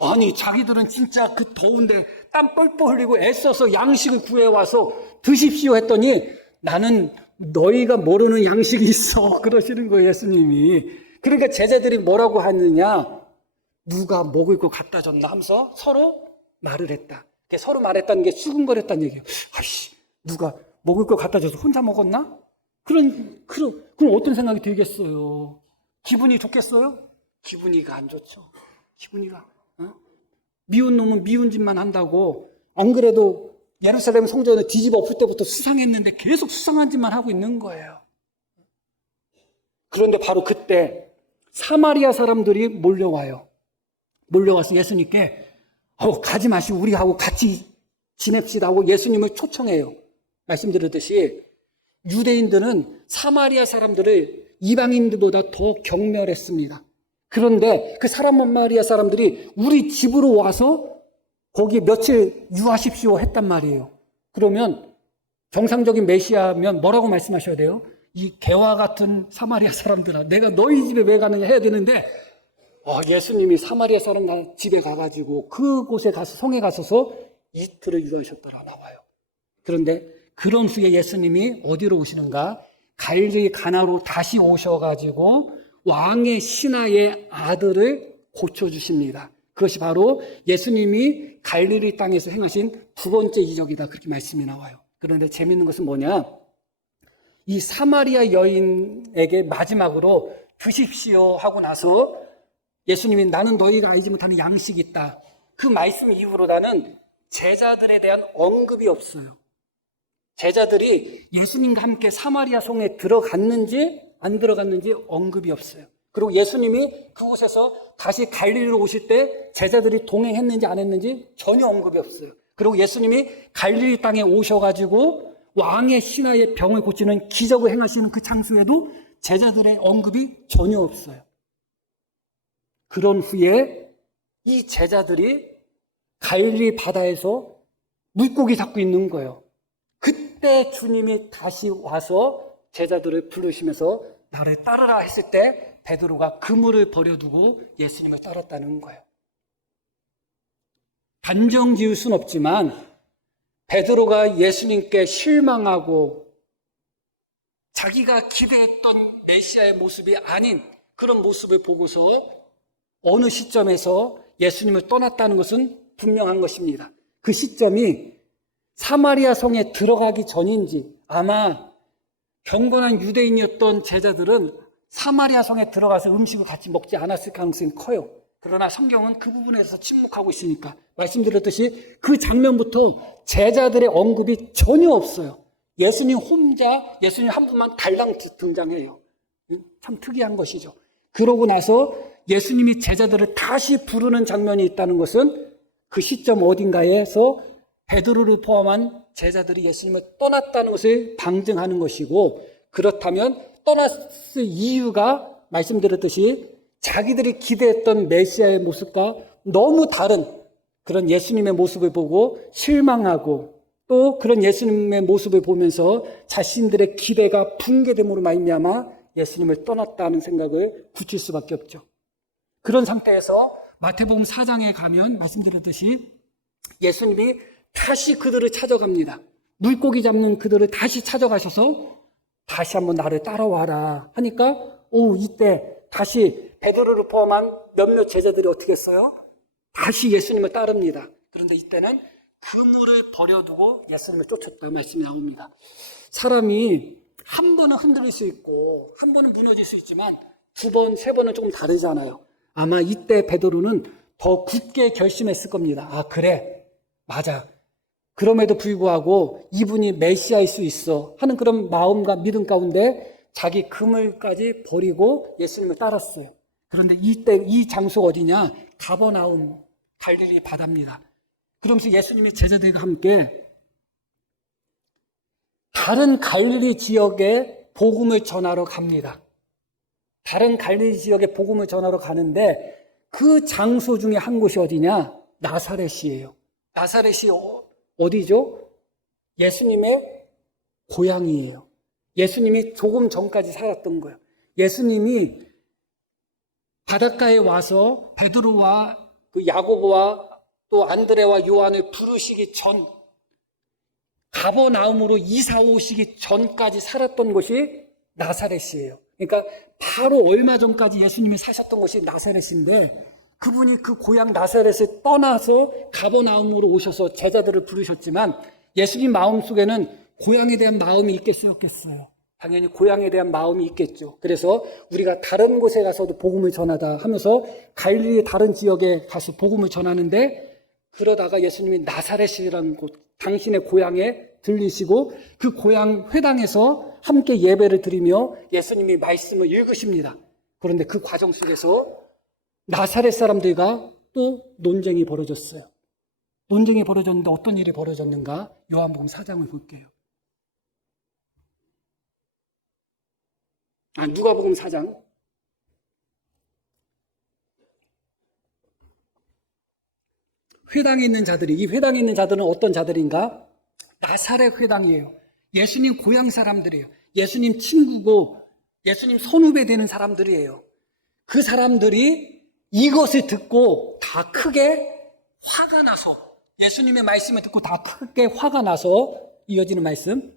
아니 자기들은 진짜 그 더운데 땀 뻘뻘 흘리고 애써서 양식을 구해와서 드십시오 했더니 나는 너희가 모르는 양식이 있어 그러시는 거예요 예수님이. 그러니까 제자들이 뭐라고 하느냐, 누가 먹을 거 갖다 줬나 하면서 서로 말을 했다. 서로 말했다는 게 수근거렸다는 얘기예요. 아이씨, 누가 먹을 거 갖다 줘서 혼자 먹었나? 그럼 어떤 생각이 들겠어요? 기분이 좋겠어요? 기분이가 안 좋죠. 기분이가. 미운 놈은 미운 짓만 한다고. 안 그래도 예루살렘 성전을 뒤집어 엎을 때부터 수상했는데 계속 수상한 짓만 하고 있는 거예요. 그런데 바로 그때 사마리아 사람들이 몰려와요. 몰려와서 예수님께 가지 마시고 우리하고 같이 지냅시다 하고 예수님을 초청해요. 말씀드렸듯이 유대인들은 사마리아 사람들을 이방인들보다 더 경멸했습니다. 그런데 그 사마리아 사람들이 우리 집으로 와서 거기 며칠 유하십시오 했단 말이에요. 그러면 정상적인 메시아면 뭐라고 말씀하셔야 돼요? 이 개와 같은 사마리아 사람들아, 내가 너희 집에 왜 가느냐 해야 되는데 예수님이 사마리아 사람 집에 가가지고 그곳에 가서 성에 가서서 이틀을 유하셨더라 나와요. 그런데 그런 후에 예수님이 어디로 오시는가? 갈릴리 가나로 다시 오셔가지고 왕의 신하의 아들을 고쳐주십니다. 그것이 바로 예수님이 갈릴리 땅에서 행하신 두 번째 이적이다. 그렇게 말씀이 나와요. 그런데 재미있는 것은 뭐냐? 이 사마리아 여인에게 마지막으로 드십시오 하고 나서 예수님이 나는 너희가 알지 못하는 양식이 있다. 그 말씀 이후로 나는 제자들에 대한 언급이 없어요. 제자들이 예수님과 함께 사마리아 성에 들어갔는지 안 들어갔는지 언급이 없어요. 그리고 예수님이 그곳에서 다시 갈릴리로 오실 때 제자들이 동행했는지 안 했는지 전혀 언급이 없어요. 그리고 예수님이 갈릴리 땅에 오셔가지고 왕의 신하의 병을 고치는 기적을 행하시는 그 장소에도 제자들의 언급이 전혀 없어요. 그런 후에 이 제자들이 갈릴리 바다에서 물고기 잡고 있는 거예요. 그때 주님이 다시 와서 제자들을 부르시면서 나를 따르라 했을 때 베드로가 그물을 버려두고 예수님을 따랐다는 거예요. 단정 지을 순 없지만 베드로가 예수님께 실망하고 자기가 기대했던 메시아의 모습이 아닌 그런 모습을 보고서 어느 시점에서 예수님을 떠났다는 것은 분명한 것입니다. 그 시점이 사마리아 성에 들어가기 전인지, 아마 경건한 유대인이었던 제자들은 사마리아 성에 들어가서 음식을 같이 먹지 않았을 가능성이 커요. 그러나 성경은 그 부분에서 침묵하고 있으니까 말씀드렸듯이 그 장면부터 제자들의 언급이 전혀 없어요. 예수님 혼자, 예수님 한 분만 달랑 등장해요. 참 특이한 것이죠. 그러고 나서 예수님이 제자들을 다시 부르는 장면이 있다는 것은 그 시점 어딘가에서 베드로를 포함한 제자들이 예수님을 떠났다는 것을 방증하는 것이고, 그렇다면 떠났을 이유가 말씀드렸듯이 자기들이 기대했던 메시아의 모습과 너무 다른 그런 예수님의 모습을 보고 실망하고, 또 그런 예수님의 모습을 보면서 자신들의 기대가 붕괴됨으로 말미암아 예수님을 떠났다는 생각을 굳힐 수밖에 없죠. 그런 상태에서 마태복음 4장에 가면 말씀드렸듯이 예수님이 다시 그들을 찾아갑니다. 물고기 잡는 그들을 다시 찾아가셔서 다시 한번 나를 따라와라 하니까 이때 다시 베드로를 포함한 몇몇 제자들이 어떻게 했어요? 다시 예수님을 따릅니다. 그런데 이때는 그물을 버려두고 예수님을 쫓았다 말씀이 나옵니다. 사람이 한 번은 흔들릴 수 있고 한 번은 무너질 수 있지만 두 번, 세 번은 조금 다르잖아요. 아마 이때 베드로는 더 굳게 결심했을 겁니다. 아, 그래, 맞아. 그럼에도 불구하고 이분이 메시아일 수 있어 하는 그런 마음과 믿음 가운데 자기 그물까지 버리고 예수님을 따랐어요. 그런데 이때 이 장소가 어디냐? 가버나움, 갈릴리 바다입니다. 그러면서 예수님의 제자들과 함께 다른 갈릴리 지역에 복음을 전하러 갑니다. 다른 갈릴리 지역에 복음을 전하러 가는데 그 장소 중에 한 곳이 어디냐? 나사렛이에요. 나사렛이 어디죠? 예수님의 고향이에요. 예수님이 조금 전까지 살았던 거예요. 예수님이 바닷가에 와서 베드로와 그 야고보와 또 안드레와 요한을 부르시기 전, 가버나움으로 이사 오시기 전까지 살았던 곳이 나사렛이에요. 그러니까 바로 얼마 전까지 예수님이 사셨던 곳이 나사렛인데 그분이 그 고향 나사렛을 떠나서 가버나움으로 오셔서 제자들을 부르셨지만 예수님 마음속에는 고향에 대한 마음이 있겠어요, 없겠어요? 당연히 고향에 대한 마음이 있겠죠. 그래서 우리가 다른 곳에 가서도 복음을 전하다 하면서 갈릴리의 다른 지역에 가서 복음을 전하는데 그러다가 예수님이 나사렛이라는 곳, 당신의 고향에 들리시고 그 고향 회당에서 함께 예배를 드리며 예수님이 말씀을 읽으십니다. 그런데 그 과정 속에서 나사렛 사람들과 또 논쟁이 벌어졌어요. 논쟁이 벌어졌는데 어떤 일이 벌어졌는가? 요한복음 4장을 볼게요. 누가복음 4장. 회당에 있는 자들이, 이 회당에 있는 자들은 어떤 자들인가? 나사렛 회당이에요. 예수님 고향 사람들이에요. 예수님 친구고 예수님 선후배 되는 사람들이에요. 그 사람들이 이것을 듣고 다 크게 화가 나서, 예수님의 말씀을 듣고 다 크게 화가 나서 이어지는 말씀,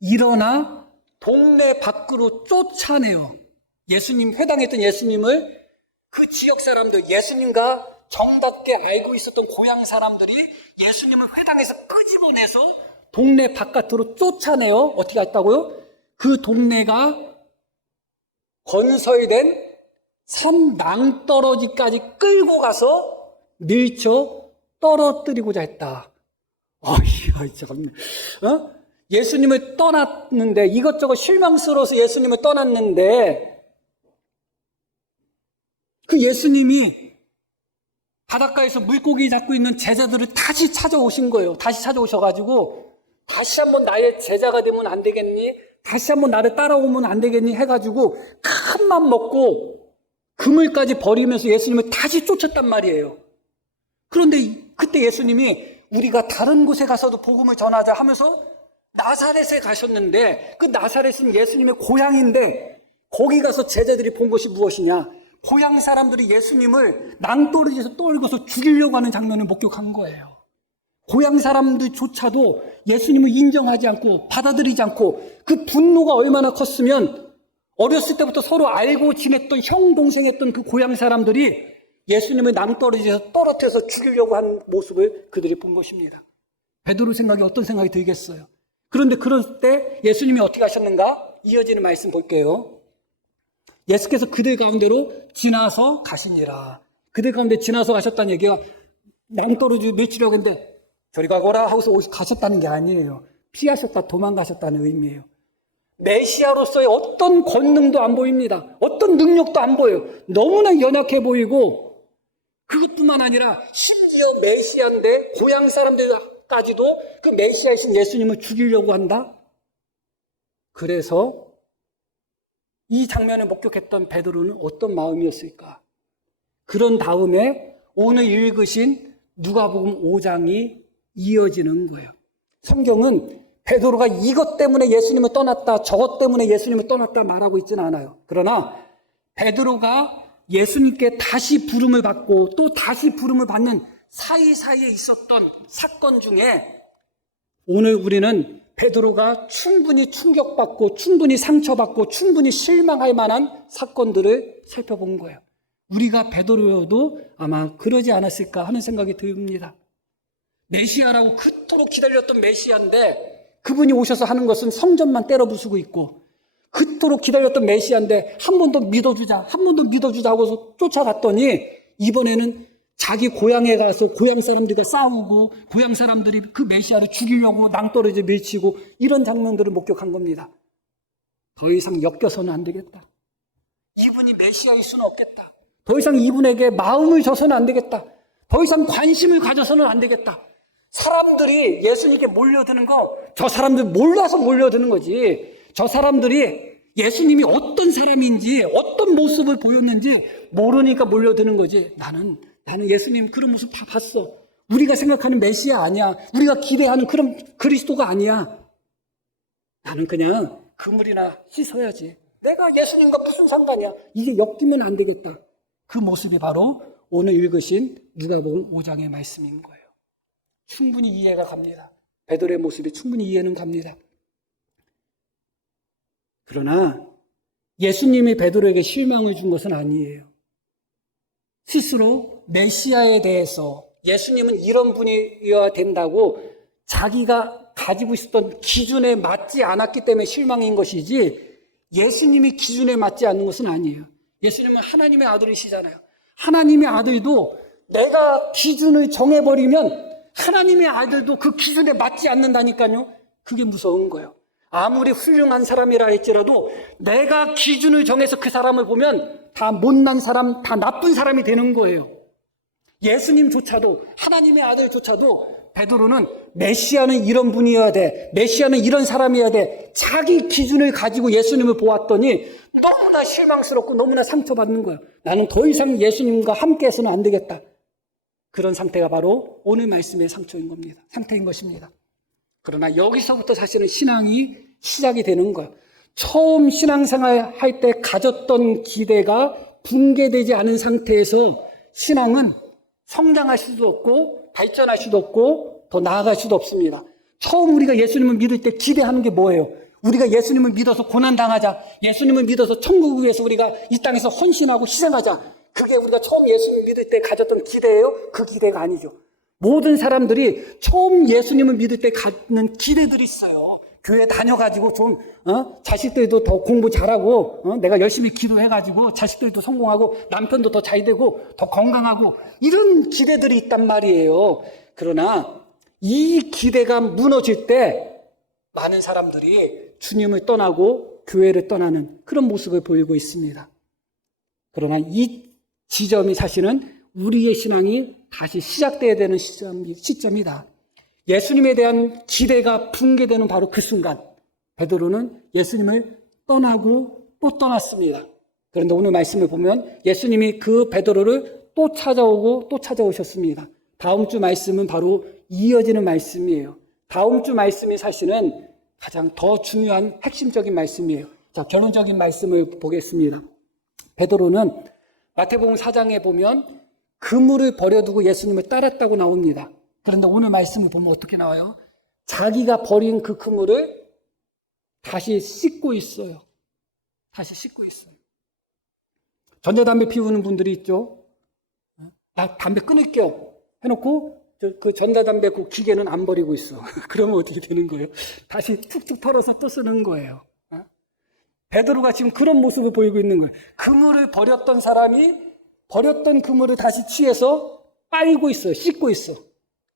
일어나 동네 밖으로 쫓아내요. 예수님, 회당에 있던 예수님을 그 지역 사람들, 예수님과 정답게 알고 있었던 고향 사람들이 예수님을 회당에서 끄집어내서 동네 바깥으로 쫓아내요. 어떻게 했다고요? 그 동네가 건설된 산 낭떠러지까지 끌고 가서 밀쳐 떨어뜨리고자 했다. 참. 예수님을 떠났는데, 이것저것 실망스러워서 예수님을 떠났는데, 그 예수님이 바닷가에서 물고기 잡고 있는 제자들을 다시 찾아오신 거예요. 다시 찾아오셔가지고 다시 한번 나의 제자가 되면 안 되겠니? 다시 한번 나를 따라오면 안 되겠니? 해가지고 큰 맘 먹고 그물까지 버리면서 예수님을 다시 쫓았단 말이에요. 그런데 그때 예수님이 우리가 다른 곳에 가서도 복음을 전하자 하면서 나사렛에 가셨는데, 그 나사렛은 예수님의 고향인데 거기 가서 제자들이 본 것이 무엇이냐? 고향 사람들이 예수님을 낭떠러지에서 떨궈서 죽이려고 하는 장면을 목격한 거예요. 고향 사람들조차도 예수님을 인정하지 않고 받아들이지 않고, 그 분노가 얼마나 컸으면 어렸을 때부터 서로 알고 지냈던 형 동생 했던 그 고향 사람들이 예수님을 낭떠러지에서 떨어뜨려서 죽이려고 한 모습을 그들이 본 것입니다. 베드로 생각이 어떤 생각이 들겠어요? 그런데 그럴 때 예수님이 어떻게 하셨는가? 이어지는 말씀 볼게요. 예수께서 그들 가운데로 지나서 가시니라. 그들 가운데 지나서 가셨다는 얘기가 낭떠러지 밀치려고 했는데 저리 가거라 하고서 가셨다는 게 아니에요. 피하셨다, 도망가셨다는 의미예요. 메시아로서의 어떤 권능도 안 보입니다. 어떤 능력도 안 보여요. 너무나 연약해 보이고, 그것뿐만 아니라 심지어 메시아인데 고향 사람들 사람까지도 그 메시아이신 예수님을 죽이려고 한다. 그래서 이 장면을 목격했던 베드로는 어떤 마음이었을까? 그런 다음에 오늘 읽으신 누가복음 5장이 이어지는 거예요. 성경은 베드로가 이것 때문에 예수님을 떠났다, 저것 때문에 예수님을 떠났다 말하고 있지는 않아요. 그러나 베드로가 예수님께 다시 부름을 받고 또 다시 부름을 받는 사이사이에 있었던 사건 중에 오늘 우리는 베드로가 충분히 충격받고 충분히 상처받고 충분히 실망할 만한 사건들을 살펴본 거예요. 우리가 베드로여도 아마 그러지 않았을까 하는 생각이 듭니다. 메시아라고 그토록 기다렸던 메시아인데 그분이 오셔서 하는 것은 성전만 때려 부수고 있고, 그토록 기다렸던 메시아인데 한 번 더 믿어주자, 한 번 더 믿어주자 하고서 쫓아갔더니 이번에는 자기 고향에 가서 고향 사람들과 싸우고 고향 사람들이 그 메시아를 죽이려고 낭떠러지 밀치고 이런 장면들을 목격한 겁니다. 더 이상 엮여서는 안 되겠다. 이분이 메시아일 수는 없겠다. 더 이상 이분에게 마음을 줘서는 안 되겠다. 더 이상 관심을 가져서는 안 되겠다. 사람들이 예수님께 몰려드는 거, 저 사람들 몰라서 몰려드는 거지. 저 사람들이 예수님이 어떤 사람인지 어떤 모습을 보였는지 모르니까 몰려드는 거지. 나는 예수님 그런 모습 다 봤어. 우리가 생각하는 메시아 아니야. 우리가 기대하는 그런 그리스도가 아니야. 나는 그냥 그물이나 씻어야지. 내가 예수님과 무슨 상관이야. 이게 엮이면 안 되겠다. 그 모습이 바로 오늘 읽으신 누가복음 5장의 말씀인 거예요. 충분히 이해가 갑니다. 베드로의 모습이 충분히 이해는 갑니다. 그러나 예수님이 베드로에게 실망을 준 것은 아니에요. 스스로 메시아에 대해서 예수님은 이런 분이어야 된다고 자기가 가지고 있었던 기준에 맞지 않았기 때문에 실망인 것이지, 예수님이 기준에 맞지 않는 것은 아니에요. 예수님은 하나님의 아들이시잖아요. 하나님의 아들도 내가 기준을 정해버리면 하나님의 아들도 그 기준에 맞지 않는다니까요. 그게 무서운 거예요. 아무리 훌륭한 사람이라 할지라도 내가 기준을 정해서 그 사람을 보면 다 못난 사람, 다 나쁜 사람이 되는 거예요. 예수님조차도, 하나님의 아들조차도 베드로는 메시아는 이런 분이어야 돼, 메시아는 이런 사람이어야 돼, 자기 기준을 가지고 예수님을 보았더니 너무나 실망스럽고 너무나 상처받는 거예요. 나는 더 이상 예수님과 함께해서는 안 되겠다. 그런 상태가 바로 오늘 말씀의 상태인 것입니다. 그러나 여기서부터 사실은 신앙이 시작이 되는 거예요. 처음 신앙생활 할 때 가졌던 기대가 붕괴되지 않은 상태에서 신앙은 성장할 수도 없고 발전할 수도 없고 더 나아갈 수도 없습니다. 처음 우리가 예수님을 믿을 때 기대하는 게 뭐예요? 우리가 예수님을 믿어서 고난당하자, 예수님을 믿어서 천국을 위해서 우리가 이 땅에서 헌신하고 희생하자, 그게 우리가 처음 예수님을 믿을 때 가졌던 기대예요? 그 기대가 아니죠. 모든 사람들이 처음 예수님을 믿을 때 갖는 기대들이 있어요. 교회 다녀가지고 좀 자식들도 더 공부 잘하고 내가 열심히 기도해가지고 자식들도 성공하고 남편도 더 잘 되고 더 건강하고 이런 기대들이 있단 말이에요. 그러나 이 기대가 무너질 때 많은 사람들이 주님을 떠나고 교회를 떠나는 그런 모습을 보이고 있습니다. 그러나 이 지점이 사실은 우리의 신앙이 다시 시작돼야 되는 시점이다. 예수님에 대한 기대가 붕괴되는 바로 그 순간 베드로는 예수님을 떠나고 또 떠났습니다. 그런데 오늘 말씀을 보면 예수님이 그 베드로를 또 찾아오고 또 찾아오셨습니다. 다음 주 말씀은 바로 이어지는 말씀이에요. 다음 주 말씀이 사실은 가장 더 중요한 핵심적인 말씀이에요. 자, 결론적인 말씀을 보겠습니다. 베드로는 마태복음 4장에 보면 그물을 버려두고 예수님을 따랐다고 나옵니다. 그런데 오늘 말씀을 보면 어떻게 나와요? 자기가 버린 그 그물을 다시 씻고 있어요. 다시 씻고 있어요. 전자담배 피우는 분들이 있죠. 나 담배 끊을게요 해놓고 그 전자담배 그 기계는 안 버리고 있어. 그러면 어떻게 되는 거예요? 다시 툭툭 털어서 또 쓰는 거예요. 베드로가 지금 그런 모습을 보이고 있는 거예요. 그물을 버렸던 사람이 버렸던 그물을 다시 취해서 빨고 있어요. 씻고 있어.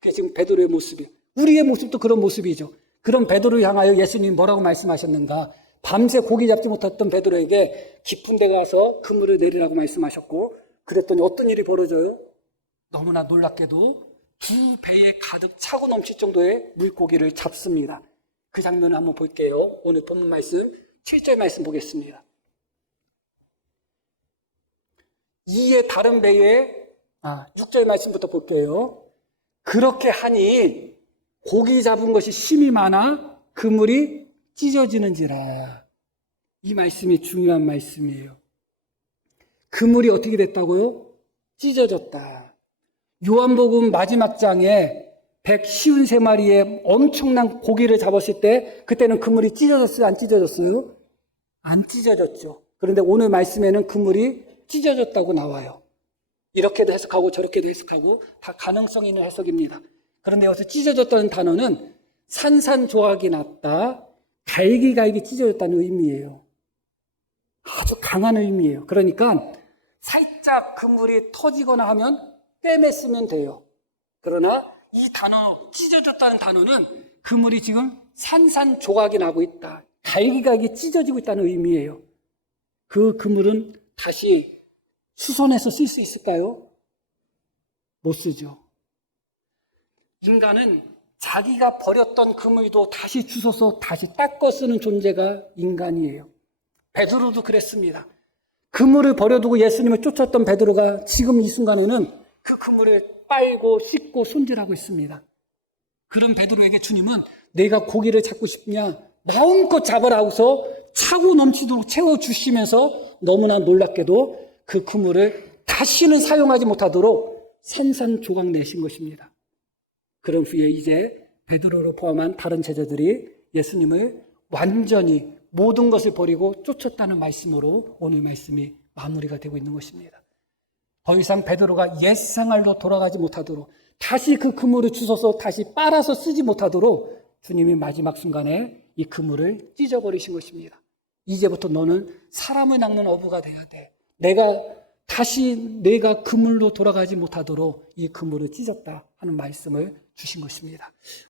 그게 지금 베드로의 모습이에요. 우리의 모습도 그런 모습이죠. 그런 베드로를 향하여 예수님이 뭐라고 말씀하셨는가? 밤새 고기 잡지 못했던 베드로에게 깊은 데 가서 그물을 내리라고 말씀하셨고, 그랬더니 어떤 일이 벌어져요? 너무나 놀랍게도 두 배에 가득 차고 넘칠 정도의 물고기를 잡습니다. 그 장면을 한번 볼게요. 오늘 본문 말씀 7절 말씀 보겠습니다. 이에 다른 배에 6절 말씀부터 볼게요. 그렇게 하니 고기 잡은 것이 심이 많아 그물이 찢어지는지라. 이 말씀이 중요한 말씀이에요. 그물이 어떻게 됐다고요? 찢어졌다. 요한복음 마지막 장에 153마리의 엄청난 고기를 잡았을 때 그때는 그물이 찢어졌어요? 안 찢어졌어요? 안 찢어졌죠. 그런데 오늘 말씀에는 그물이 찢어졌다고 나와요. 이렇게도 해석하고 저렇게도 해석하고 다 가능성 있는 해석입니다. 그런데 여기서 찢어졌다는 단어는 산산조각이 났다, 갈기갈기 찢어졌다는 의미예요. 아주 강한 의미예요. 그러니까 살짝 그물이 터지거나 하면 꿰맸으면 돼요. 그러나 이 단어, 찢어졌다는 단어는 그물이 지금 산산조각이 나고 있다, 갈기갈기 찢어지고 있다는 의미예요. 그 그물은 다시 수선해서 쓸 수 있을까요? 못 쓰죠. 인간은 자기가 버렸던 그물도 다시 주워서 다시 닦아 쓰는 존재가 인간이에요. 베드로도 그랬습니다. 그물을 버려두고 예수님을 쫓았던 베드로가 지금 이 순간에는 그 그물을 빨고 씻고 손질하고 있습니다. 그런 베드로에게 주님은 내가 고기를 잡고 싶냐? 마음껏 잡아라 하고서 차고 넘치도록 채워주시면서 너무나 놀랍게도 그 그물을 다시는 사용하지 못하도록 산산조각 내신 것입니다. 그런 후에 이제 베드로를 포함한 다른 제자들이 예수님을 완전히 모든 것을 버리고 쫓았다는 말씀으로 오늘 말씀이 마무리가 되고 있는 것입니다. 더 이상 베드로가 옛 생활로 돌아가지 못하도록, 다시 그 그물을 주워서 다시 빨아서 쓰지 못하도록 주님이 마지막 순간에 이 그물을 찢어버리신 것입니다. 이제부터 너는 사람을 낚는 어부가 돼야 돼. 내가 그물로 돌아가지 못하도록 이 그물을 찢었다 하는 말씀을 주신 것입니다.